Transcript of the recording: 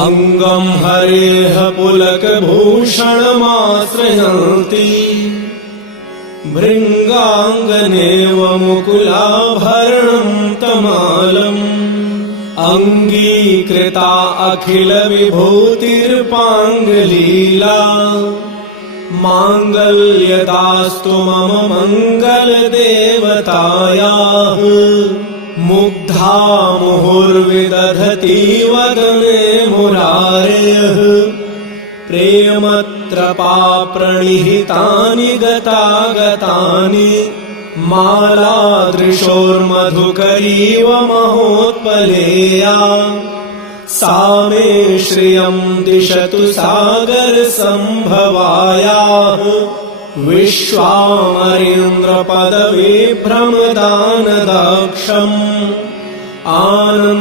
अंगं हरेः पुलकभूषणमाश्रयन्ति भृङ्गाङ्गनेव मुकुलाभरणं तमालम् अङ्गीकृता अखिलविभूतिर्पाङ्गलीला माङ्गल्यदास्तु मम मङ्गलदेवतायाः मुग्धा मुहुर्विदधति वदने मुरारेः प्रेमत्रपा प्रणिहितानि गतागतानि मालादृशोर्मधुकरीव महोत्पलेया सा मे श्रियं दिशतु सागरसम्भवायाः विश्वामरेन्द्रपदविभ्रमदानदाक्षम् आनन्दहेतुरधिक